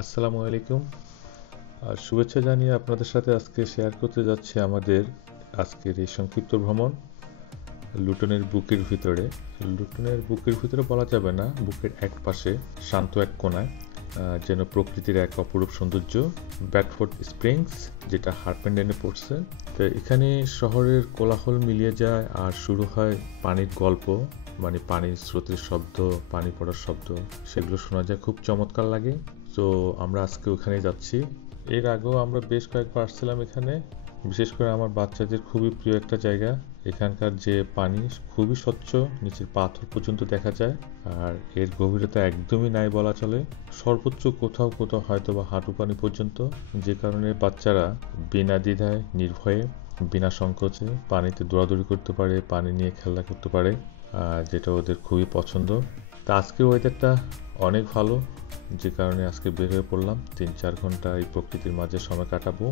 আসসালামু আলাইকুম। আর শুভেচ্ছা জানিয়ে আপনাদের সাথে আজকে শেয়ার করতে যাচ্ছি আমাদের আজকের এই সংক্ষিপ্ত ভ্রমণ লুটনের বুকের ভিতরে। লুটনের বুকের ভিতরে বলা যাবে না, বুকের এক পাশে শান্ত এক কোণায় যেন প্রকৃতির এক অপরূপ সৌন্দর্য, ব্যাডফোর্ড স্প্রিংস, যেটা হারপেন্ডেনে পড়ছে। তো এখানে শহরের কোলাহল মিলিয়ে যায় আর শুরু হয় পানির গল্প, মানে পানির স্রোতের শব্দ, পানি পড়ার শব্দ, সেগুলো শোনা যায়, খুব চমৎকার লাগে। তো আমরা আজকে ওখানে যাচ্ছি। এর আগেও আমরা বেশ কয়েকবার আসছিলাম এখানে। বিশেষ করে আমার বাচ্চাদের খুবই প্রিয় একটা জায়গা। এখানকার যে পানি খুবই স্বচ্ছ, নিচের পাথর পর্যন্ত দেখা যায়, আর এর গভীরতা একদমই নাই বলা চলে। সর্বোচ্চ কোথাও কোথাও হয়তো বা হাঁটু পানি পর্যন্ত, যে কারণে বাচ্চারা বিনা দ্বিধায়, নির্ভয়ে, বিনা সংকোচে পানিতে দৌড়াদৌড়ি করতে পারে, পানি নিয়ে খেলা করতে পারে, যেটা ওদের খুবই পছন্দ। তা আজকে ওয়েদারটা অনেক ভালো, যে কারণে আজকে বের হয়ে পড়লাম। 3-4 ঘন্টা এই প্রকৃতির মাঝে সময় কাটাবো।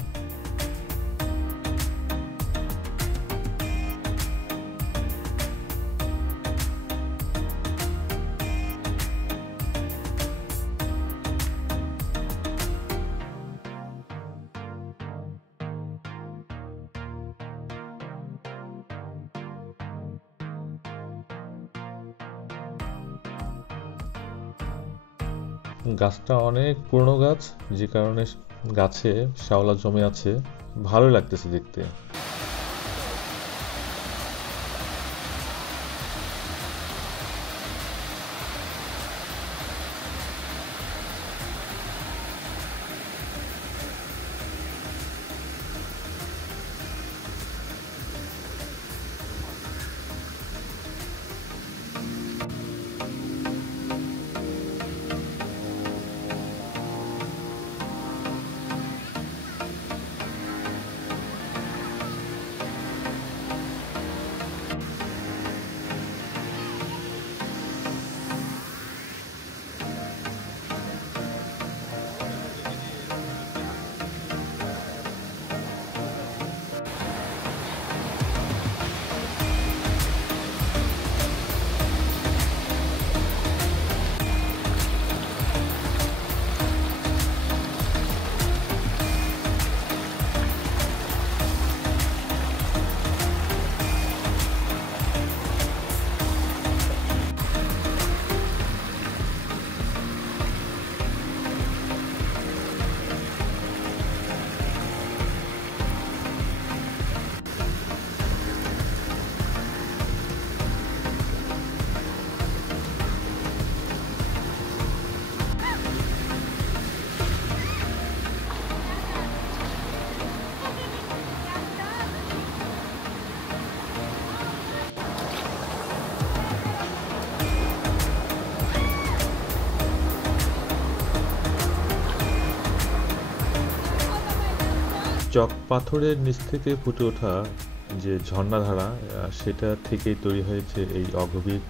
গাছটা অনেক পুরনো গাছ, যে কারণে গাছে শ্যাওলা জমে আছে, ভালোই লাগতেছে দেখতে। চক পাথরের নিচ থেকে ফুটে ওঠা যে ঝর্ণাধারা, সেটা থেকেই তৈরি হয়েছে এই অগভীর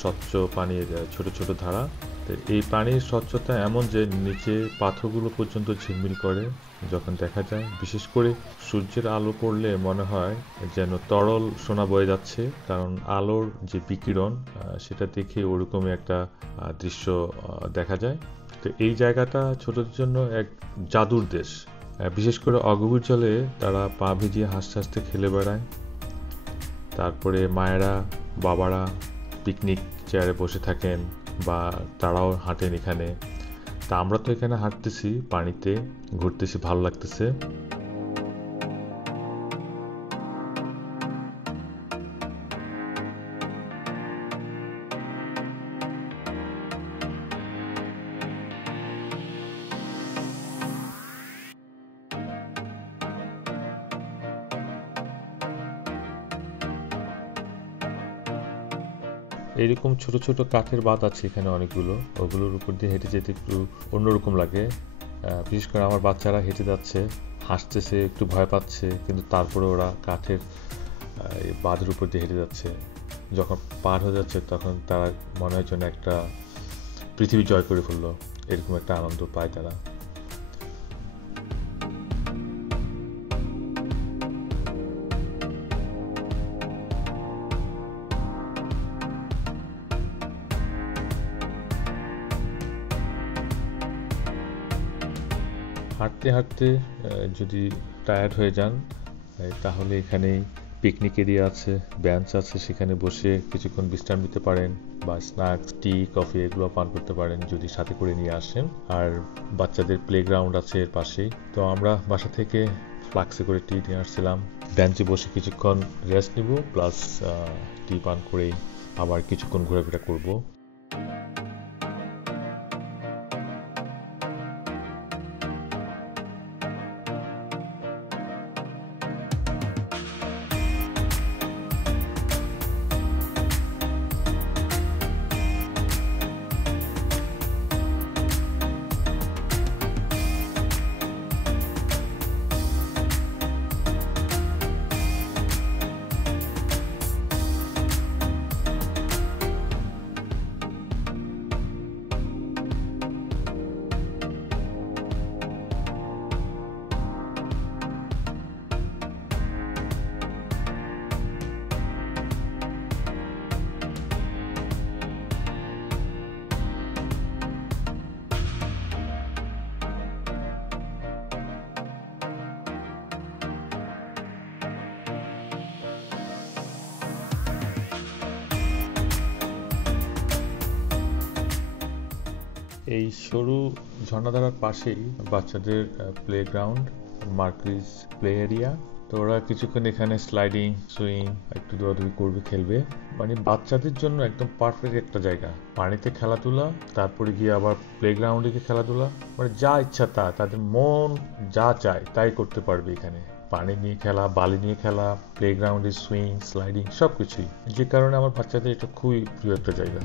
স্বচ্ছ পানির ছোট ছোট ধারা। তো এই পানির স্বচ্ছতা এমন যে নিচে পাথরগুলো পর্যন্ত ঝিলমিল করে যখন দেখা যায়। বিশেষ করে সূর্যের আলো পড়লে মনে হয় যেন তরল সোনা বয়ে যাচ্ছে, কারণ আলোর যে বিকিরণ, সেটা দেখে ওরকমই একটা দৃশ্য দেখা যায়। তো এই জায়গাটা ছোটদের জন্য এক জাদুর দেশ। বিশেষ করে অগভীর জলে তারা পা ভিজিয়ে হাসতে হাসতে খেলে বেড়ায়। তারপরে মায়েরা, বাবারা পিকনিক চেয়ারে বসে থাকেন, বা তারাও হাঁটেন এখানে। তা আমরা তো এখানে হাঁটতেছি, পানিতে ঘুরতেছি, ভালো লাগতেছে। এইরকম ছোট ছোট কাঠের বাঁধ আছে এখানে অনেকগুলো, ওগুলোর উপর দিয়ে হেঁটে যেতে একটু অন্যরকম লাগে। বিশেষ করে আমার বাচ্চারা হেঁটে যাচ্ছে, হাসতেছে, একটু ভয় পাচ্ছে, কিন্তু তারপরে ওরা কাঠের এই বাঁধের উপর দিয়ে হেঁটে যাচ্ছে। যখন পার হয়ে যাচ্ছে তখন তারা মনে হয় যেন একটা পৃথিবী জয় করে ফেললো, এরকম একটা আনন্দ পায় তারা। হাঁটতে হাঁটতে যদি টায়ার্ড হয়ে যান, তাহলে এখানেই পিকনিক এরিয়া আছে, বেঞ্চ আছে, সেখানে বসে কিছুক্ষণ বিশ্রাম নিতে পারেন, বা স্ন্যাক্স, টি, কফি এগুলো পান করতে পারেন যদি সাথে করে নিয়ে আসেন। আর বাচ্চাদের প্লেগ্রাউন্ড আছে এর পাশেই। তো আমরা বাসা থেকে ফ্লাক্সে করে টি নিয়ে আসছিলাম, বেঞ্চে বসে কিছুক্ষণ রেস্ট নিব, প্লাস টি পান করেই আবার কিছুক্ষণ ঘোরাফেরা করব। এই সরু ঝর্ণাধারার পাশেই বাচ্চাদের প্লেগ্রাউন্ড, মার্কুরিজ প্লে এরিয়া। তো ওরা কিছুক্ষণ এখানে স্লাইডিং, সুইং, একটু দৌড়াদৌড়ি করবে, খেলবে। মানে বাচ্চাদের জন্য একদম পারফেক্ট একটা জায়গা। পানিতে খেলাধুলা, তারপরে গিয়ে আবার প্লেগ্রাউন্ডে গিয়ে খেলাধুলা, মানে যা ইচ্ছা তা, তাদের মন যা চায় তাই করতে পারবে এখানে। পানি নিয়ে খেলা, বালি নিয়ে খেলা, প্লেগ্রাউন্ডে সুইং, স্লাইডিং, সব কিছুই। যে কারণে আমার বাচ্চাদের এটা খুবই প্রিয় একটা জায়গা।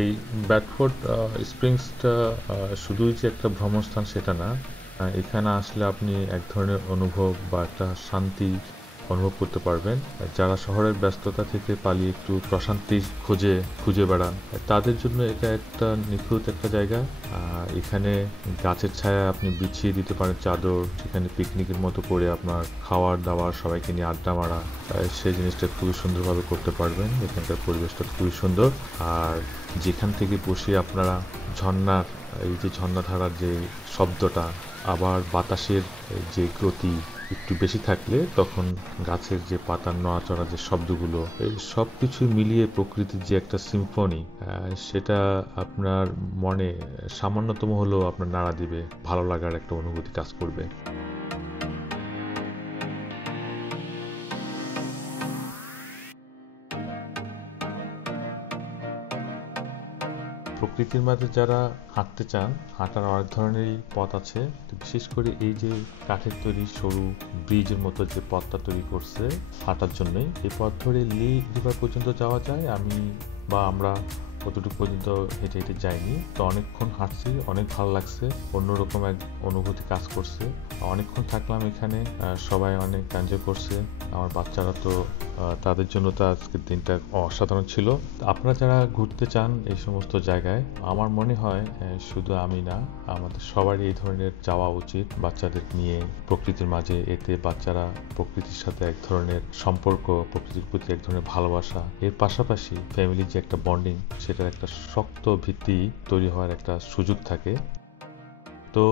এই ব্যাডফোর্ড স্প্রিংসটা শুধুই যে একটা ভ্রমণস্থান সেটা না। এখানে আসলে আপনি এক ধরনের অনুভব বা একটা শান্তি অনুভব করতে পারবেন। যারা শহরের ব্যস্ততা থেকে পালিয়ে একটু প্রশান্তি খুঁজে বেড়ান, তাদের জন্য এটা একটা নিখুঁত একটা জায়গা। এখানে গাছের ছায়া আপনি বিছিয়ে দিতে পারেন চাদর, সেখানে পিকনিকের মতো করে আপনার খাওয়ার দাওয়ার, সবাইকে নিয়ে আড্ডা মারা, সেই জিনিসটা খুবই সুন্দরভাবে করতে পারবেন। এখানকার পরিবেশটা খুবই সুন্দর। আর যেখান থেকে বসে আপনারা ঝর্ণার, এই যে ঝর্ণাধারার যে শব্দটা, আবার বাতাসের যে গতি একটু বেশি থাকলে তখন গাছের যে পাতার নড়াচড়া, যে শব্দগুলো, এই সব কিছু মিলিয়ে প্রকৃতির যে একটা সিম্ফনি, সেটা আপনার মনে সামান্যতম হলেও আপনার নাড়া দিবে, ভালো লাগার একটা অনুভূতি কাজ করবে। প্রকৃতির মাঝে যারা হাঁটতে চান, হাঁটার অনেক ধরনেরই পথ আছে। তো বিশেষ করে এই যে কাঠের তৈরি সরু ব্রিজের মতো যে পথটা তৈরি করছে হাঁটার জন্যই, এই পথ ধরে লি রিভার পর্যন্ত যাওয়া যায়। আমরা কতটুকু পর্যন্ত হেঁটে হেঁটে যাইনি, তো অনেকক্ষণ হাঁটছি, অনেক ভালো লাগছে, অন্যরকম এক অনুভূতি কাজ করছে। অনেকক্ষণ থাকলাম এখানে, সবাই অনেক এনজয় করছে। আমার বাচ্চারা তো, তাদের জন্য তো আজকের দিনটা অসাধারণ ছিল। আপনারা যারা ঘুরতে চান এই সমস্ত জায়গায়, আমার মনে হয় শুধু আমি না, আমাদের সবারই এই ধরনের যাওয়া উচিত বাচ্চাদের নিয়ে প্রকৃতির মাঝে। এতে বাচ্চারা প্রকৃতির সাথে এক ধরনের সম্পর্ক, প্রকৃতির প্রতি এক ধরনের ভালোবাসা, এর পাশাপাশি ফ্যামিলির যে একটা বন্ডিং, সেটার একটা শক্ত ভিত্তি তৈরি হওয়ার একটা সুযোগ থাকে। তো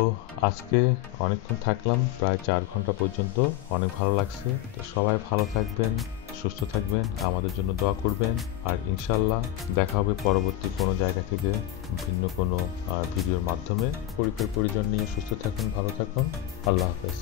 আজকে অনেকক্ষণ থাকলাম, প্রায় 4 ঘন্টা পর্যন্ত। অনেক ভালো লাগছে। তো সবাই ভালো থাকবেন, সুস্থ থাকবেন, আমাদের জন্য দোয়া করবেন। আর ইনশাল্লাহ দেখা হবে পরবর্তী কোনো জায়গা থেকে ভিন্ন কোনো ভিডিওর মাধ্যমে। পরিবার পরিজন নিয়ে সুস্থ থাকুন, ভালো থাকুন। আল্লাহ হাফেজ।